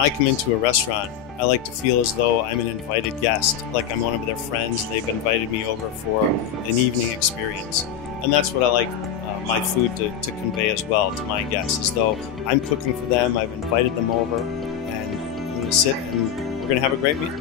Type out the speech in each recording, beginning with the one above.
when I come into a restaurant, I like to feel as though I'm an invited guest, like I'm one of their friends. They've invited me over for an evening experience. And that's what I like my food to convey as well to my guests, as though I'm cooking for them, I've invited them over, and I'm going to sit and we're going to have a great meal.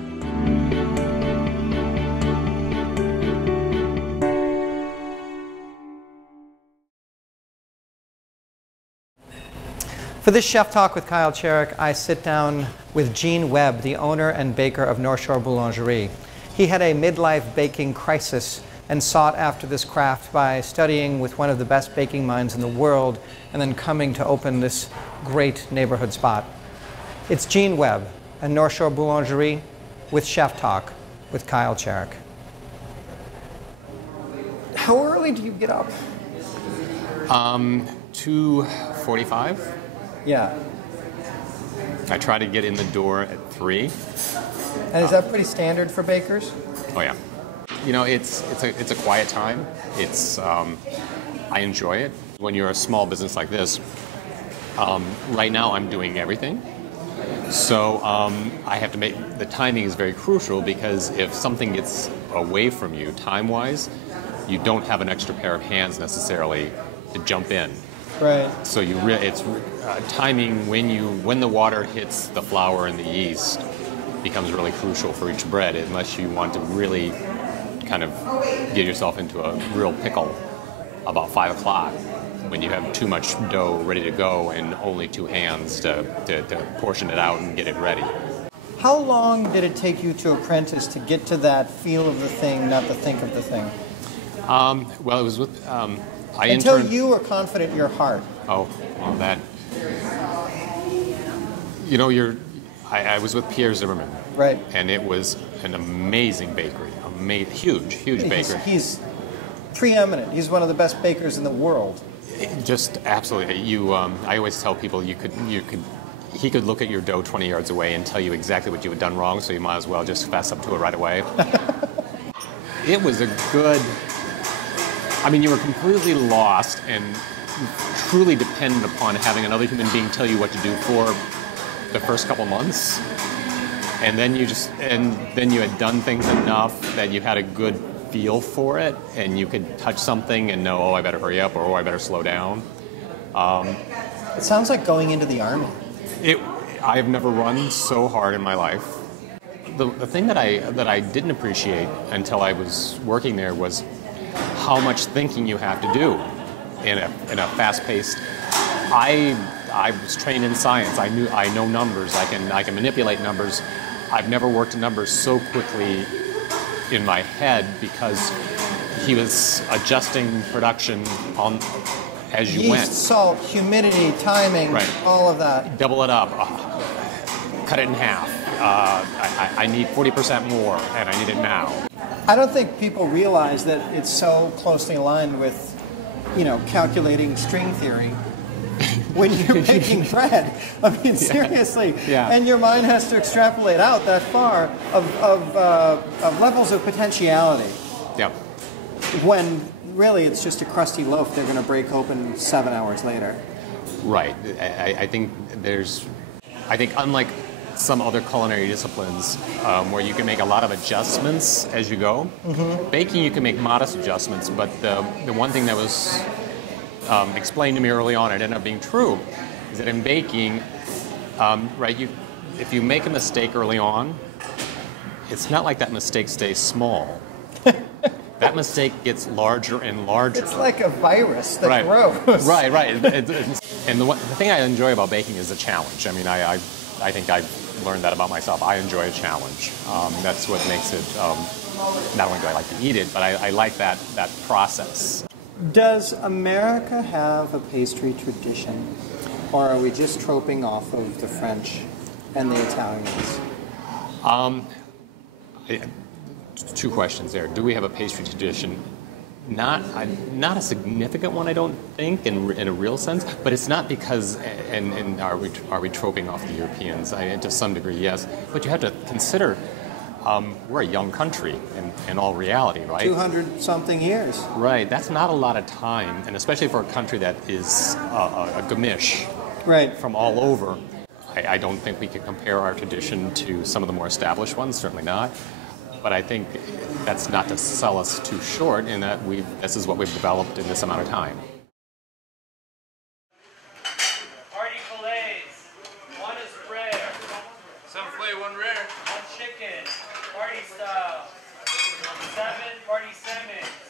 For this Chef Talk with Kyle Cherek, I sit down with Gene Webb, the owner and baker of North Shore Boulangerie. He had a midlife baking crisis and sought after this craft by studying with one of the best baking minds in the world and then coming to open this great neighborhood spot. It's Gene Webb and North Shore Boulangerie with Chef Talk with Kyle Cherek. How early do you get up? 2:45. Yeah. I try to get in the door at 3. And is that pretty standard for bakers? Oh yeah. You know, it's a quiet time. It's I enjoy it. When you're a small business like this, right now I'm doing everything. So I have to make, the timing is very crucial, because if something gets away from you time-wise, you don't have an extra pair of hands necessarily to jump in. Right. So it's timing when the water hits the flour and the yeast becomes really crucial for each bread, unless you want to really kind of get yourself into a real pickle about 5 o'clock when you have too much dough ready to go and only 2 hands to portion it out and get it ready. How long did it take you to apprentice to get to that feel of the thing, not the think of the thing? Well, it was with until you were confident in your heart. Oh, well, that. You know, I was with Pierre Zimmerman. Right. And it was an amazing bakery. Huge bakery. He's preeminent. He's one of the best bakers in the world. Just absolutely. I always tell people he could look at your dough 20 yards away and tell you exactly what you had done wrong, so you might as well just fess up to it right away. It was a good. I mean, you were completely lost and truly dependent upon having another human being tell you what to do for the first couple months. And then you had done things enough that you had a good feel for it, and you could touch something and know, oh, I better hurry up, or oh, I better slow down. It sounds like going into the Army. I have never run so hard in my life. The thing that I didn't appreciate until I was working there was how much thinking you have to do in a fast-paced. I was trained in science. I know numbers. I can manipulate numbers. I've never worked numbers so quickly in my head, because he was adjusting production as you went. Yeast, salt, humidity, timing, right. All of that. Double it up. Cut it in half. I need 40% more, and I need it now. I don't think people realize that it's so closely aligned with, calculating string theory when you're baking bread. I mean, seriously. Yeah. And your mind has to extrapolate out that far of levels of potentiality. Yep. When really it's just a crusty loaf they're going to break open 7 hours later. Right. I think unlike some other culinary disciplines where you can make a lot of adjustments as you go. Mm-hmm. Baking, you can make modest adjustments, but the one thing that was explained to me early on, and ended up being true, is that in baking, if you make a mistake early on, it's not like that mistake stays small. That mistake gets larger and larger. It's like a virus that grows. Right. And the thing I enjoy about baking is the challenge. I mean, I think I've learned that about myself. I enjoy a challenge. That's what makes it, not only do I like to eat it, but I like that process. Does America have a pastry tradition, or are we just troping off of the French and the Italians? Two questions there. Do we have a pastry tradition? Not a significant one, I don't think, in a real sense. But it's not because, and are we troping off the Europeans? To some degree, yes. But you have to consider we're a young country in all reality, right? 200-something years. Right. That's not a lot of time, and especially for a country that is a gamish, right, from all over. I don't think we can compare our tradition to some of the more established ones, certainly not. But I think that's not to sell us too short in that this is what we've developed in this amount of time. Party fillets. One is rare. Some fillet, one rare. One chicken. Party style. 7 party salmon.